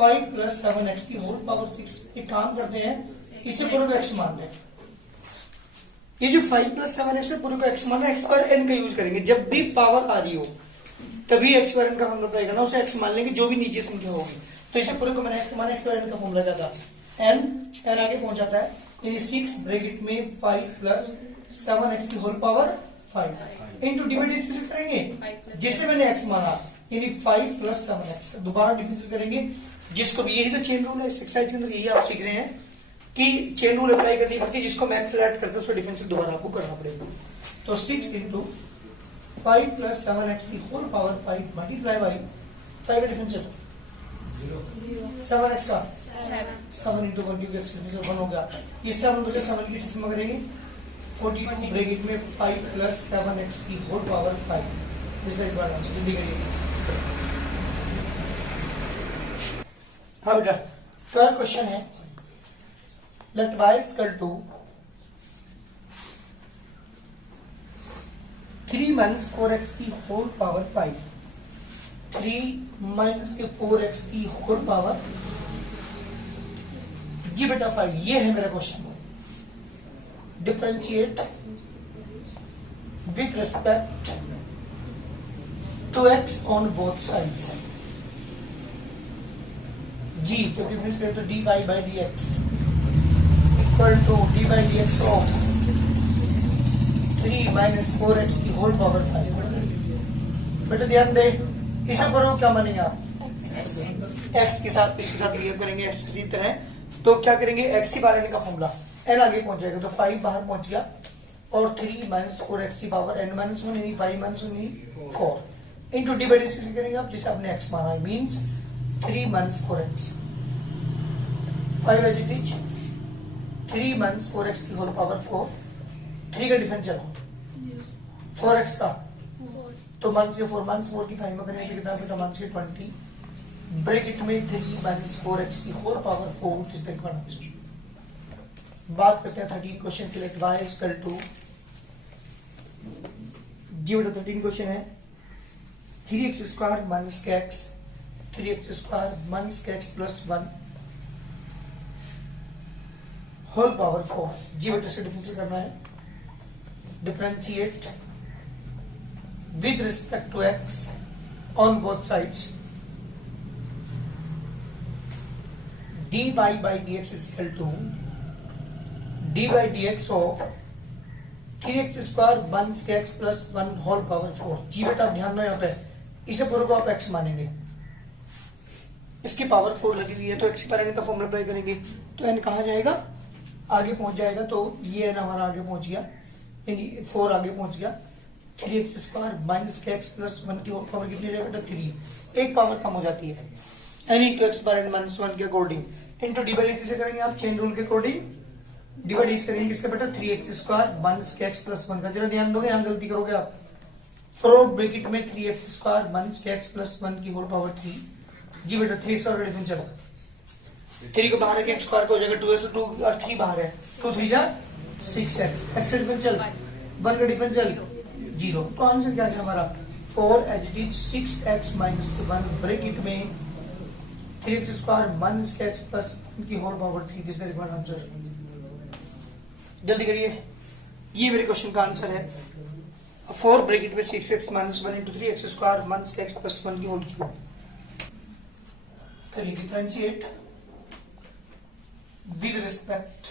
5 plus 7x की whole power 6। एक काम करते हैं, इसे पूरे को x मान लें। ये जो 5 प्लस 7x है पूरे को x मान लें, x पर n का यूज करेंगे। जब भी पावर आ रही हो तभी x पर n का फॉर्मूला अप्लाई करना, उसे x मान लेंगे जो भी नीचे संख्या होगी। तो इसे पूरे को मैंने x मान, x पर n का फॉर्मूला जाता है n आगे पहुंच जाता है, यानी 6 ब्रैकेट में 5 प्लस 7x की होल पावर 5 इंटू डिवाइड किसे करेंगे जिसे मैंने x माना, यानी 5 प्लस 7x। दोबारा डिफरेंशियल करेंगे, जिसको भी, यही तो चेन रूल है इस एक्सरसाइज के अंदर, यही आप सीख रहे हैं कि चेन रूल अप्लाई करनी पड़ती है। जिसको मैक्स सेलेक्ट करते हैं उसको डिफरेंशियल दोबारा आपको करना पड़ेगा। तो 6 इंटू 5 प्लस 7x की होल पावर 5 मल्टीप्लाई बाई 5 का डिफरेंशियल 7x का 7 इंटू 1 की डिफरेंशियल 1 हो गया। इस 7 बचे 7 की 6 में करेंगे 42 ब्रैकेट में 5 प्लस 7x की होल पावर 5। इसका एक बार आंसर जल्दी करिए। हाँ बेटा, 12 क्वेश्चन है। Let y is equal to 3 minus 4x की होल पावर 5, 3 माइनस के 4x की होल पावर जी बेटा 5। ये है मेरा question. Differentiate with respect to x on both sides. जी जब डिफरेंशिएट तो dy by dx equal to dy by dx of 3 minus 4x की होल पावर 5। बेटा ध्यान दे, इसे करो क्या मानेंगे आप, x के साथ इसके साथ बिहेव करेंगे x इसी तरह। तो क्या करेंगे, x ही बाहर का फॉर्मूला n आगे पहुंच जाएगा, तो 5 बाहर पहुंच गया और 3 माइनस 4x की पावर n माइनस 1 यानी 5 माइनस 1 यानी 4 इंटू डी बाई डी से करेंगे आप, जिसे आपने x माना है, means 3 minus 4x 5 as it is 3 minus 4x की होल पावर 4। 3 का डिफरेंस चलो 4x का, तो माइनस 4 माइनस 4 की 5 में करेंगे कितना बेटा, माइनस 20 ब्रैकेट में 3 माइनस 4x की whole power 4 is the equal answer. बात करते हैं 13 क्वेश्चन के लिए। y is equal to, जी बेटा 13 क्वेश्चन है 3x स्क्वायर माइनस के x, 3x स्क्वायर माइनस के x प्लस 1 होल पावर 4। जी बेटा से डिफरेंशिएट करना है। Differentiate with respect to x on both sides. dy by dx is equal to dy by dx of 3x square minus के x plus 1 whole power 4। जी बेटा ध्यान दो, यहाँ पे इसे पूरे को आप x मानेंगे, इसकी पावर 4 लगी हुई है, तो x पर n का फॉर्मूला अप्लाई करेंगे तो n कहाँ जाएगा, आगे पहुंच जाएगा। तो ये n हमारा आगे पहुंच गया, यानी 4 आगे पहुंच गया। 3x स्क्वायर माइनस के x प्लस 1 की पावर कितनी रहेगा बेटा 3, एक पावर कम हो जाती है n इंटू एक्स पर n माइनस 1 के अकॉर्डिंग इंटू डिवाइड किसे करेंगे आप, चेन रूल के अकॉर्डिंग डिवाइड करेंगे किसका बेटा 3x स्क्वायर माइनस के x प्लस 1 का। जरा ध्यान दोगे, यहाँ गलती करोगे आप। 4 ब्रैकेट में 3x स्क्वायर माइनस के x प्लस 1 की होल पावर 3। जी बेटा 3x और डिफरेंस चलो 3 को बाहर है, x स्क्वायर को हो जाएगा 2x, तो 2 और 3 बाहर है, 2 3 जा 6x, x का डिफरेंस चल 1 का डिफरेंस चल 0। तो आंसर क्या है हमारा 4 as it is 6x minus 1 bracket में 3x स्क्वायर माइनस के x प्लस 1 की होल पावर 3। किसका रिक्वायर्ड आंसर, जल्दी करिए। ये मेरे क्वेश्चन का आंसर है। 4 ब्रैकेट में 6x minus 1 into 3x square minus के x प्लस 1 की होल क्यूब। करिए differentiate with respect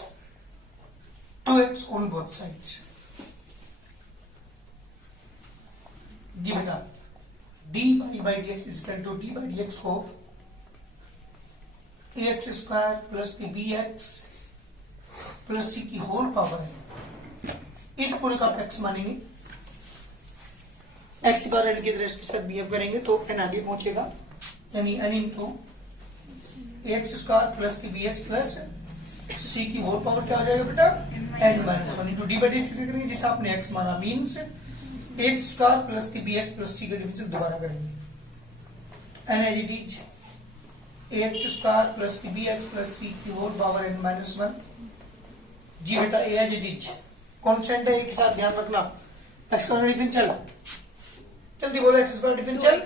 to x on both sides. जी बेटा dy by dx is equal to dy by dx of ax square plus bx plus c की whole power है। इस पूरे का आप x मानेंगे, x की पावर n की तरह बिहेव करेंगे तो n आगे पहुंचेगा, यानी n into ax square plus bx plus c की होल पावर क्या हो जाएगा बेटा n minus 1 into D by d किसे करेंगे, जिसे आपने x माना, means ax square plus bx plus c का डिफरेंस दोबारा करेंगे। n as it is ax square plus bx plus c की होल पावर n माइनस 1। जी बेटा A as it is constant है, एक साथ ध्यान रखना। एक्स का डिफरेंशियल जल्दी बोलो, x square differential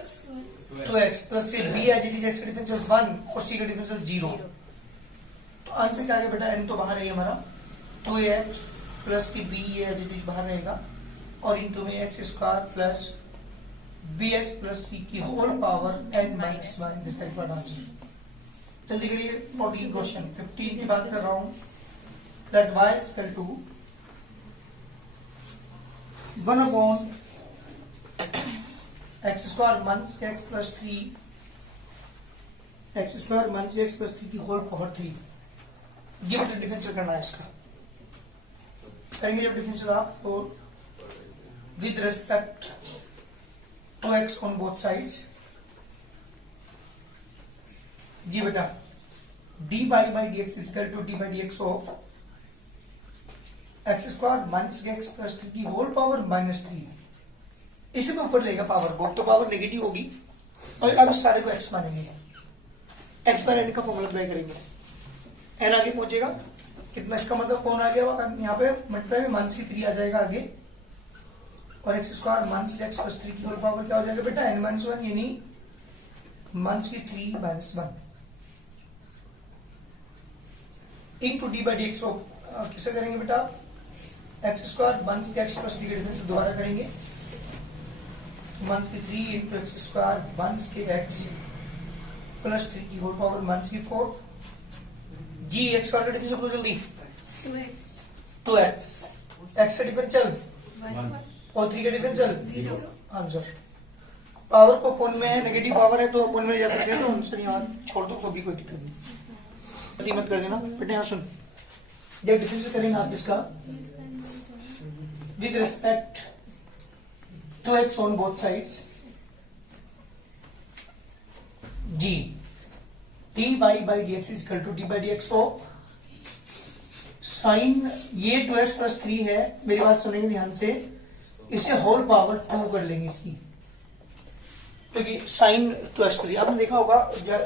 2x plus से b as it is x का डिफरेंशियल 1 और c का डिफरेंशियल 0। तो आंसर क्या आ गया बेटा, n तो बाहर है हमारा 2x प्लस की b एज इट इज बाहर रहेगा और इनटू में x square plus bx plus c की whole power n minus 1 this type का आंसर। जल्दी करिए 14 क्वेश्चन 15 की बात कर रहा हूं। That y is equal to 1 upon x square minus x plus 3 x square minus x plus 3 की होल पावर 3। गिवन डिफरेंशियल करना है इसका, करेंगे जब डिफरेंशियल आप तो with respect to x on both sides. जी बेटा dy by dx is equal to d by dx of x square minus x plus 3 की होल पावर माइनस 3। इसी में ऊपर लेगा पावर बोर्ड तो पावर नेगेटिव होगी और अब इस सारे को x मानेंगे, x पर n का फॉर्मूला अप्लाई करेंगे, n आगे पहुंचेगा कितना, इसका मतलब कौन आ गया यहाँ पे मल्टीप्लाई में माइनस की 3 आ जाएगा आगे और x square minus x plus 3 की होल पावर क्या हो जाएगा बेटा n माइनस 1 यानी माइनस की 3 minus 1 into D by D x. किसे करेंगे बेटा, x square minus x plus 3 के डिफरेंस दोबारा करेंगे, माइनस की 3 इंटू एक्स स्क्वायर माइनस के एक्स प्लस 3 की होल पावर माइनस की 4। जी एक्स का डिफरेंस बोलो जल्दी, 2x एक्स का डिफरेंशियल और 3 का डिफरेंशियल आंसर। पावर को फोन में है, नेगेटिव पावर है तो फोन में जा सकते हैं, तो आंसर यहाँ छोड़ दो, कोई दिक्कत नहीं, जल्दी मत कर देना बेटे। यहाँ सुन, जब डिफरेंशियल करेंगे आप इसका with respect to x on both sides, जी dy by dx is equal to d by dx of sine ये 2x प्लस 3 है, मेरी बात सुनेंगे ध्यान से, इसे होल पावर 2 कर लेंगे इसकी, क्योंकि साइन 2x प्लस आपने देखा होगा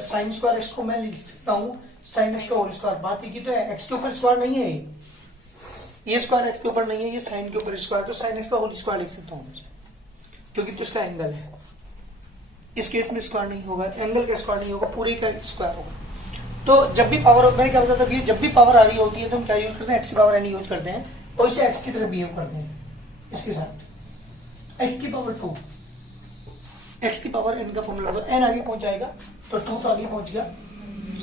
साइन स्क्वायर एक्स को मैं लिख सकता हूँ साइन एक्स का होल स्क्वायर। बात की तो है एक्स के ऊपर स्क्वायर नहीं है, ये स्क्वायर एक्स के ऊपर नहीं है, ये साइन के ऊपर स्क्वायर, तो साइन एक्स का होल स्क्वायर लिख सकता हूँ क्योंकि तो इसका एंगल है। इस केस में स्क्वायर नहीं होगा, एंगल का स्क्वायर नहीं होगा, पूरे का स्क्वायर होगा। तो जब भी पावर, मैंने क्या बताया था, जब भी पावर आ रही होती है तो हम क्या यूज करते हैं, एक्स की पावर एन यूज करते हैं और इसे एक्स की तरफ बिहेव करते हैं। इसके साथ एक्स की पावर 2, एक्स की पावर एन का फॉर्मूला दो, एन आगे पहुंच जाएगा तो 2 तो आगे पहुंच गया।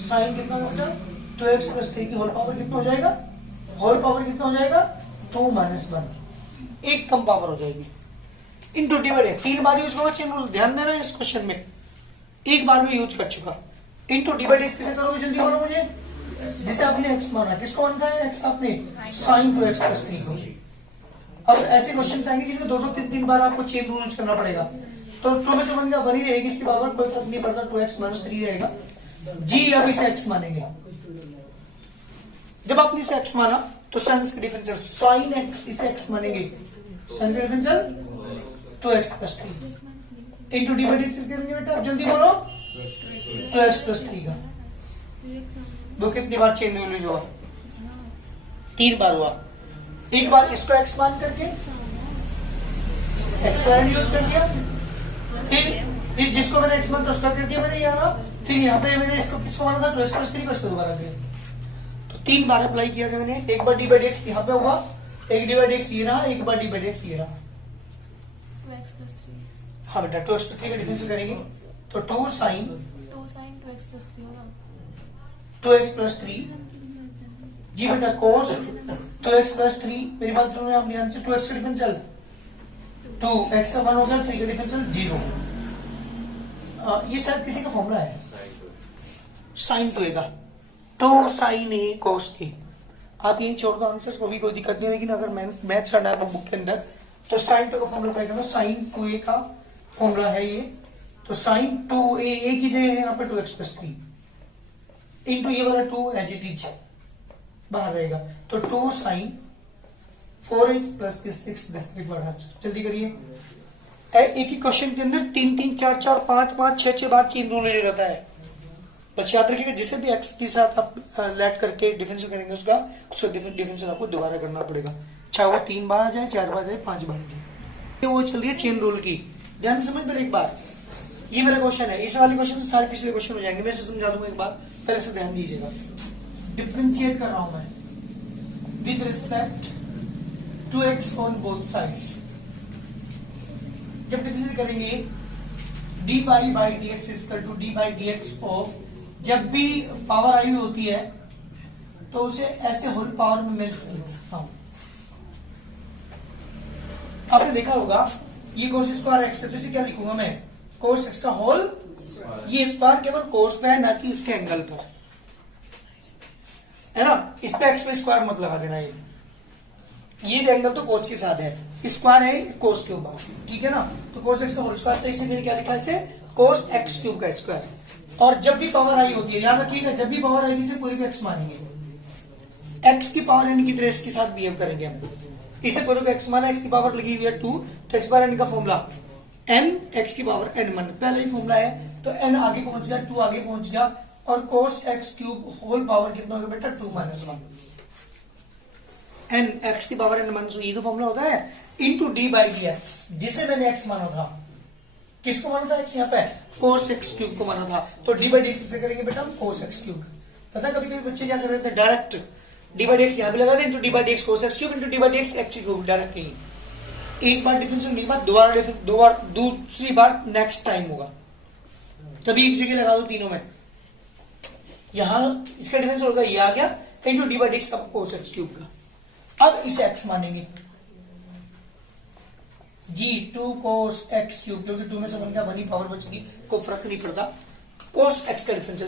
साइन कितना हो जाएगा, 2x प्लस 3 की होल पावर कितना हो जाएगा, होल पावर कितना हो जाएगा 2 माइनस 1, एक कम पावर हो जाएगी इनटू डिवाइड। 3 बार यूज होगा चेन रूल, ध्यान देना इस क्वेश्चन में, एक बार में यूज कर चुका। इनटू डिवाइड कैसे करोगे जल्दी बोलो मुझे, जिसे आपने x माना, किसको माना है x आपने, साइन 2x प्लस 3 को। अब ऐसे क्वेश्चन आएंगे जिसमें 2-3 बार आपको चेन रूल यूज करना पड़ेगा, तो 2 में से बन गया 1 ही रहेगी इसकी पावर, कोई फर्क नहीं पड़ता, 2x माइनस 3 रहेगा। जी अब इसे x मानेंगे, जब आपने इसे x माना तो साइन का डिफरेंशियल साइन x, इसे x मानेंगे, साइन का differential 2x plus 3 into D by D x करेंगे बेटा, अब जल्दी बोलो 2x प्लस 3 का। दो कितनी बार चेंज हो लीजिए, 3 बार हुआ। एक बार इसको x मान करके x का यूज कर दिया, फिर जिसको मैंने x मान तो उसका कर दिया मैंने यहाँ, फिर यहाँ पे मैंने इसको किसको माना था 2x प्लस 3 को, इसको दोबारा किया, तो 3 बार अप्लाई किया था मैंने। एक बार डी बाई डी एक्स यहाँ पे हुआ, एक डी बाई डी एक्स ये रहा, एक बार डी बाई डी एक्स ये रहा। हाँ बेटा 2x प्लस 3 का डिफरेंस करेंगे तो 2 साइन 2x प्लस 3 जी बेटा कोस 2x प्लस 3। मेरी बात सुनो आप ध्यान से, 2x का डिफरेंशियल 2, x का 1 हो गया, 3 का डिफरेंशियल 0। ये शायद किसी का फॉर्मूला है, साइन 2 का 2 साइन ए कोस ए। आप यही छोड़ दो आंसर को भी, कोई दिक्कत नहीं, लेकिन अगर मैच करना है बुक के अंदर तो साइन 2 का फॉर्मूला अप्लाई करना, साइन 2a का फॉर्मूला है ये, तो साइन 2a ए की जगह है यहाँ पे 2x प्लस 3 इंटू ये वाला 2 एज इट इज बाहर रहेगा, तो 2 साइन 4x प्लस 6 जल्दी करिए। एक ही क्वेश्चन के अंदर 3-3, 4-4, 5-5, 6-6 बार चेंज रूल ले जाता है, बस याद रखिएगा जिसे भी x के साथ आप लेट करके डिफरेंशियल करेंगे उसका डिफरेंशियल आपको दोबारा करना पड़ेगा, चाहे वो 3 बार आ जाए, 4 बार आ जाए, 5 बार आ जाए। वो चल रही है चेन रूल की, ध्यान समझ पर एक बार ये मेरा क्वेश्चन है, इस वाले क्वेश्चन से सारे पिछले क्वेश्चन हो जाएंगे। मैं इसे समझा दूंगा एक बार, पहले से ध्यान दीजिएगा। डिफरेंशिएट कर रहा हूं मैं with respect to x on both sides. जब डिफरेंशिएट करेंगे d y by D x equal to d by D x को, जब भी पावर आई हुई होती है तो उसे ऐसे होल पावर में मिल सकता हूं। आपने देखा होगा ये कोस स्क्वायर एक्स है, तो इसे क्या लिखूंगा मैं, कोस एक्स का होल। ये स्क्वायर केवल कोस पे है, ना कि इसके एंगल पर, है ना। इस पे एक्स पे स्क्वायर मत लगा देना। ये एंगल तो कोस के साथ है, स्क्वायर है कोस के ऊपर, ठीक है ना। तो कोस एक्स का होल स्क्वायर, तो इसे मैंने क्या लिखा है, इसे कोस एक्स क्यूब का स्क्वायर। और जब भी पावर आई होती है, याद रखिएगा, जब भी पावर आएगी इसे पूरे को एक्स मानेंगे। एक्स की पावर एन की तरह इसके साथ बिहेव करेंगे हम। इसे पूरे को एक्स माना, एक्स की पावर लगी हुई है 2, तो एक्स पावर एन का फॉर्मूला एन एक्स की पावर एन मान, पहले ही फॉर्मूला है, तो एन आगे पहुंच गया, 2 आगे पहुंच गया, और cos x cube whole power कितना होगा बेटा, 2 - 1। एन एक्स की पावर एन माइनस, ये तो फॉर्मूला होता है, into D by D x, जिसे मैंने एक्स माना था। किसको माना था एक्स, यहाँ पे कोस एक्स क्यूब को माना था। तो डी बाई डी एक्स से करेंगे बेटा हम कोस एक्स क्यूब। पता है कभी कभी बच्चे क्या कर रहे थे, direct D by D X यहाँ पे लगा दे, into D by D X cos x cube into D by D X X cube, direct ही। एक बार डिफरेंस होने के बाद दो बार दूसरी बार नेक्स्ट टाइम होगा, कभी एक जगह लगा दो तीनों में। यहां इसका डिफरेंस होगा, ये आ गया into D by D x का कोस एक्स क्यूब का। अब इसे एक्स मानेंगे जी, 2 कोस एक्स क्यूब, क्योंकि 2 में से बन गया 1 ही पावर बचेगी, कोई फर्क नहीं पड़ता। कोस एक्स का डिफरेंस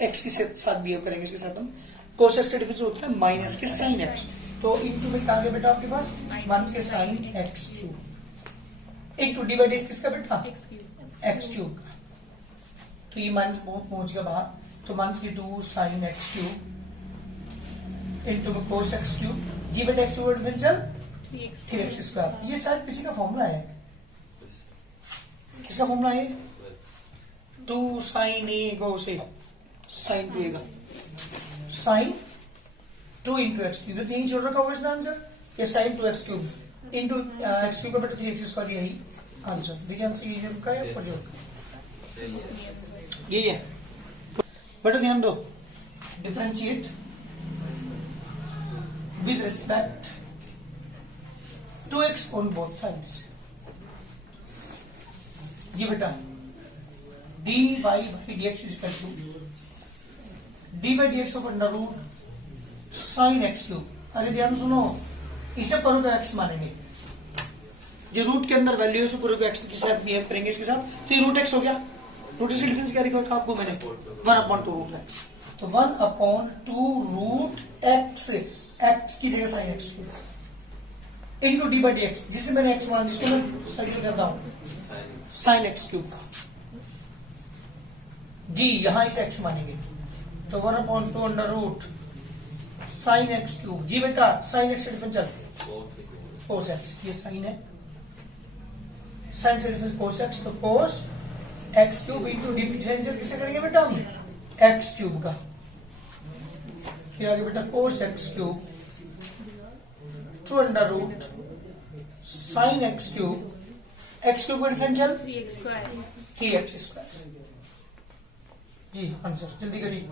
एक्स के साथ बिहेव करेंगे, इसके साथ हम कोस एक्स का डिफरेंस होता है माइनस के साइन एक्स, तो इंटू में क्या आ गया बेटा आपके पास, 1 के sine x cube into D by D x किसका बेटा, एक्स क्यूब का। तो ये माइनस पहुंच गया बाहर, तो 1 की 2 साइन एक्स क्यूब इंटू में कोस एक्स क्यूब, जी बेटा x cube differential 3x square. ये शायद किसी का फॉर्मूला है, किसका फॉर्मूला है, 2 साइन ए गो से साइन 2 का साइन 2 इंटू एक्स क्यूब, यही छोड़ रखा होगा इसका आंसर, ये sine 2x cube into x cube का 3x स्क्वायर, यही आंसर। देखिए आंसर ये रुका है ऊपर जो यही है। बेटा ध्यान दो, differentiate with respect to x on both sides. ये बेटा d y by D x is to d by D x of under root sine x cube. अरे ध्यान सुनो, इसे पूरे को एक्स मानेंगे, जो रूट के अंदर वैल्यू है उसे पूरे को एक्स के साथ बिहेव करेंगे इसके साथ, तो ये रूट एक्स हो गया। रूट एक्स डिफरेंस क्या लिखा था आपको मैंने, 1/2 रूट एक्स, तो 1/2 रूट एक्स, एक्स की जगह sine x cube into D by D x, जिसे मैंने एक्स मान, जिसको मैं सर्किल करता हूं साइन एक्स क्यूब जी, यहां इसे एक्स मानेंगे, तो 1/2 under root sine x cube. जी बेटा साइन एक्स का डिफरेंस कोस एक्स, ये साइन है, साइन से डिफरेंस कोस एक्स, तो cos x cube into differential किसे करेंगे बेटा हम, एक्स क्यूब का। फिर आगे बेटा cos x cube to under root sine x cube, x cube का डिफरेंशियल 3x स्क्वायर। जी आंसर जल्दी करिए,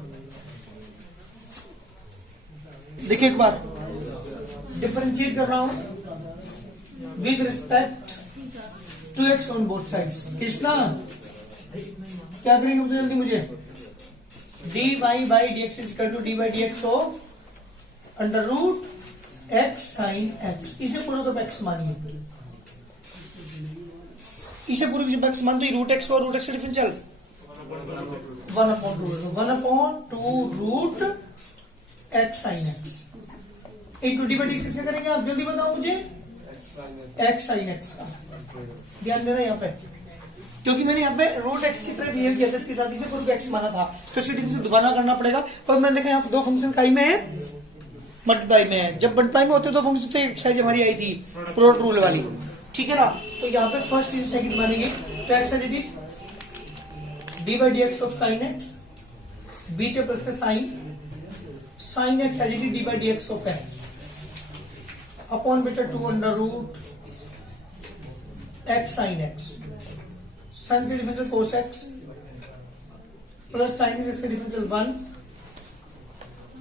देखिए एक बार डिफरेंशिएट कर रहा हूं with respect to x on both sides. Krishna क्या करेंगे तो जल्दी मुझे, d y by D x is to d by D x of under root x sine x, इसे पूरा तो एक्स मानिए, इसे पूरे जब एक्स मान, तो रूट एक्स और root x differential 1/2 root x sine x into D by d किसका करेंगे आप जल्दी बताओ मुझे, एक्स साइन एक्स का। ध्यान देना यहाँ पे, क्योंकि मैंने यहाँ पे रूट एक्स की तरह बिहेव किया था, इसके साथ इसे पूरे एक्स माना था, तो इसके डिफरेंस दोबारा करना पड़ेगा। और मैंने देखा यहाँ 2 फंक्शन काई में है, मल्टीप्लाई में है। जब मल्टीप्लाई में होते तो फंक्शन तो एक्सरसाइज हमारी आई थी प्रोडक्ट रूल वाली, ठीक है ना। तो यहाँ पे फर्स्ट चीज सेकंड मानेंगे, तो X it is D by D x of sine X, बीच में plus sine X as it is D by D x of X upon बेटा 2 under root x sine X sine का differential cos X plus sine X का differential 1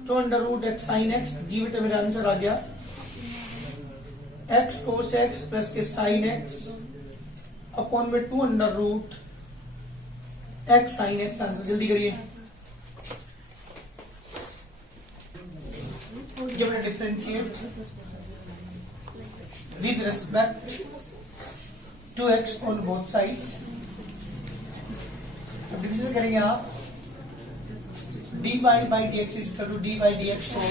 to under root x sine X. जी बेटा मेरा answer आ गया X cos X plus के sine X upon में 2 under root x sine x. Answer जल्दी करिए। जब मैं differentiate with respect to x on both sides, तो डिफरेंशिएट करेंगे आप dy by dx is equal to dy by dx so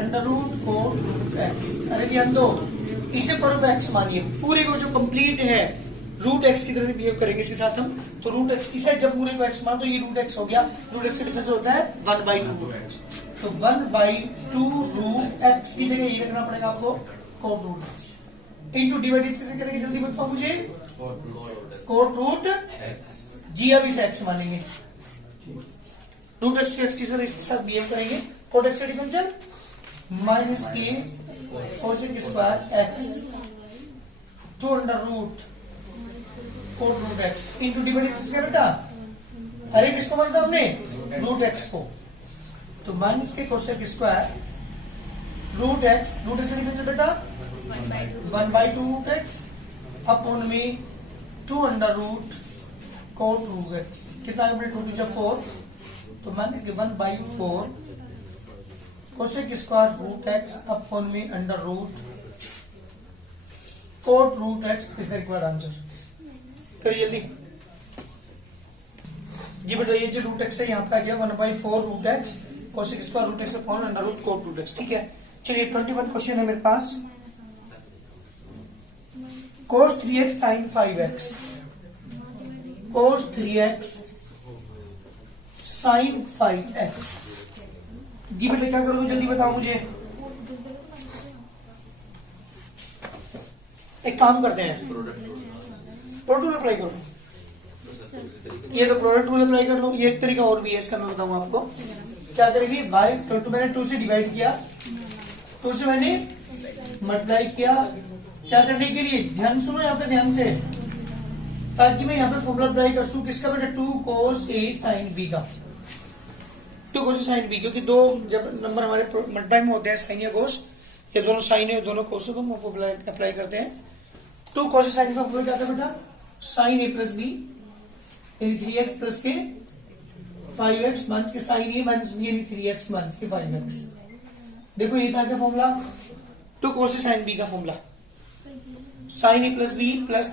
under root cot root x. अरे ध्यान दो, इसे पर एक्स मानिए, पूरे को जो कंप्लीट है रूट एक्स की तरह बिहेव करेंगे इसके साथ हम। तो रूट एक्स इसे जब पूरे को एक्स मान तो ये रूट एक्स हो गया। रूट एक्स का डिफरेंस होता है 1/2 रूट एक्स। तो 1/2 रूट एक्स की जगह ये रखना पड़ेगा आपको cot root x into divide से करेंगे। जल्दी बताओ मुझे कोड रूट जी। अब इसे एक्स मानेंगे, रूट एक्स की सर इसके साथ बिहेव करेंगे। कोड एक्स का डिफरेंशियल माइनस के cosec square x to under root cot root x into divide किसका बेटा? अरे किसको माना था हमने? रूट एक्स को। तो माइनस के कोसेक स्क्वायर रूट एक्स का डिफरेंशियल बेटा 1/2 रूट एक्स अपॉन में 2 under root cot root X. कितना बेटा? 2 to 4। तो माइनस के 1/4 cosec square root x upon में under root cot root X is the required answer. करिए जल्दी जी बेटा। ये जो रूट एक्स है यहाँ पे आ गया 1/4 root x cosec square root x upon under root cot root x. ठीक है, चलिए 21 क्वेश्चन है मेरे पास। cos 3x sin 5x cos 3x sin 5x। जी बेटा क्या करोगे जल्दी बताओ मुझे। एक काम करते हैं, प्रोडक्ट रूल अप्लाई करो। ये तो प्रोडक्ट रूल अप्लाई कर लो। ये एक तरीका और भी है इसका, मैं बताऊं आपको। क्या करेंगे? बाय टू मैंने 2 से डिवाइड किया, 2 से मैंने मल्टीप्लाई किया। क्या करने के लिए? ध्यान सुनो यहाँ पे ध्यान से, ताकि मैं यहाँ पे फॉर्मूला अप्लाई कर सकूं। किसका बेटा? 2 cos a sin b का। 2 cos a sin b, क्योंकि दो जब नंबर हमारे मल्टीप्लाई में होते हैं साइन या कोस, ये दोनों साइन है दोनों कोस, तो हम अप्लाई करते हैं। 2 cos a sin का फॉर्मूला क्या था बेटा? sin a plus b 3x plus के 5x माइनस के sin a minus b 3x minus के 5x। देखो ये था क्या formula? 2 cos a sin b का formula sin a plus b plus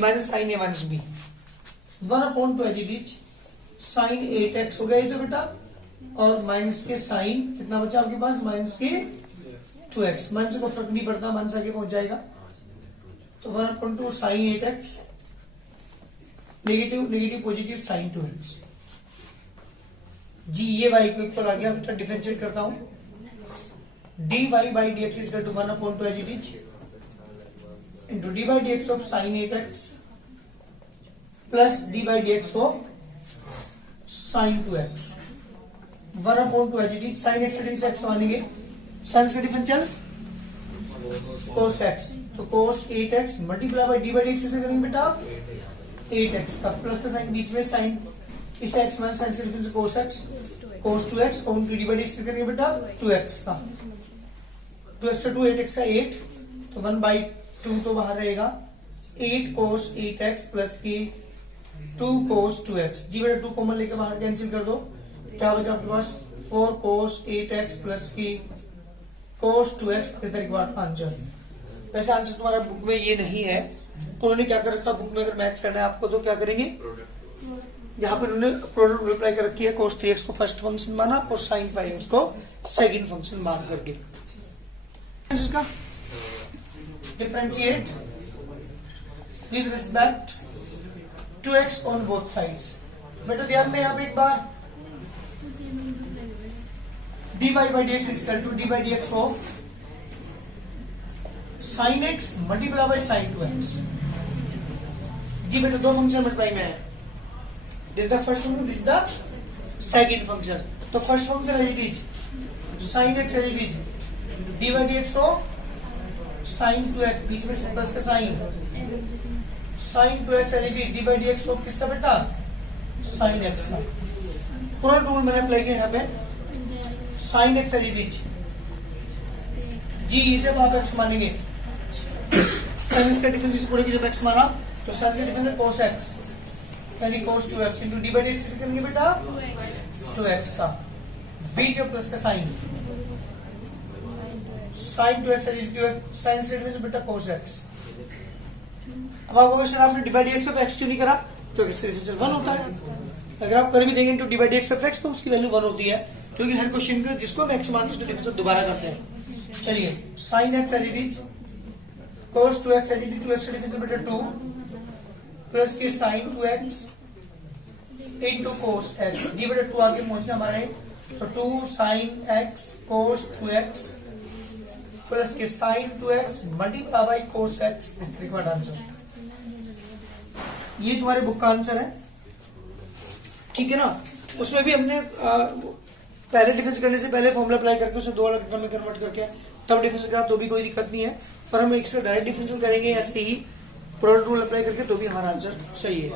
minus sin a minus b 1/2 as it is sin 8x हो गया ये तो बेटा, और माइनस के sin कितना बचा आपके पास? माइनस के 2x। माइनस को फर्क नहीं पड़ता, माइनस आगे पहुंच जाएगा। तो 1/2 sin 8x negative positive sin 2x। जी ये y को ऊपर आ गया बेटा। डिफरेंशिएट करता हूं, dy by dx is equal to 1/2 as it is into d by dx of sin 8x plus d by dx of sin 2x 1/2 as it is। sin x का x मानेंगे, sin का differential cos x, तो cos 8x multiply by d by dx कैसे करेंगे बेटा? 8x का plus का sign बीच में sin इसे x माइनस sin का differential cos x cos 2x और d by dx करेंगे बेटा 2x का। 2x से 2 8x का 8, तो 1/2 तो बाहर रहेगा। 8 cos 8x प्लस की 2 cos 2x। जी बेटा 2 कॉमन लेके बाहर कैंसिल कर दो, क्या बचा आपके पास? 4 cos 8x प्लस की cos 2x is the required answer. वैसे आंसर तुम्हारा बुक में ये नहीं है, तो उन्होंने क्या कर रखा बुक में? अगर मैच करना है आपको तो क्या करेंगे? यहाँ पर उन्होंने प्रोडक्ट अप्लाई कर रखी है। cos 3x को फर्स्ट फंक्शन माना और sin 5x को सेकंड फंक्शन मान करके। इसका differentiate with respect to x on both sides. बेटा ध्यान में यहाँ पे एक बार dy by dx is equal to d by dx of sin x multiply by sin 2x। जी बेटा दो फंक्शन मल्टीप्लाई में है। This the first function, this the second function. तो first function it is sin x it is dy by dx of sin 2x, बीच में plus का sine sine 2x एलईडी D by D x of किसका बेटा sine X का। पूरा rule मैंने अप्लाई किया यहाँ पे साइन एक्स एलईडी जी इसे आप एक्स मानेंगे साइन इसका डिफरेंस पूरे की जब एक्स माना तो साइन का डिफरेंस है cos x यानी cos 2x into D by D x किसे करेंगे बेटा 2x का बीच और प्लस का साइन साइन 2x साइन से डिफरेंस बेटा cos x। अब आपको क्वेश्चन आपने डी बाई डी एक्स पे x क्यों नहीं करा तो इसका डिफरेंस 1 होता है। अगर आप कर भी देंगे तो D by D x of x तो उसकी वैल्यू 1 होती है क्योंकि हर क्वेश्चन को जिसको हम एक्स मानते हैं उसको डिफरेंस दोबारा करते हैं। चलिए साइन एक्स एलईडी cos 2x एलईडी 2x का डिफरेंस बेटा 2 प्लस के sine 2x into cos x जी बेटा 2 आगे पहुंचना हमारे तो 2 साइन x cos 2x प्लस के sine 2x multiply by cos x is required answer. ये तुम्हारे बुक का आंसर है ठीक है ना। उसमें भी हमने पहले डिफरेंस करने से पहले फॉर्मूला अप्लाई करके उसे 2 अलग टर्म में कन्वर्ट करके तब डिफरेंस करा तो भी कोई दिक्कत नहीं है पर हम इसका डायरेक्ट डिफरेंस करेंगे ऐसे ही प्रोडक्ट रूल अप्लाई करके तो भी हमारा आंसर सही है।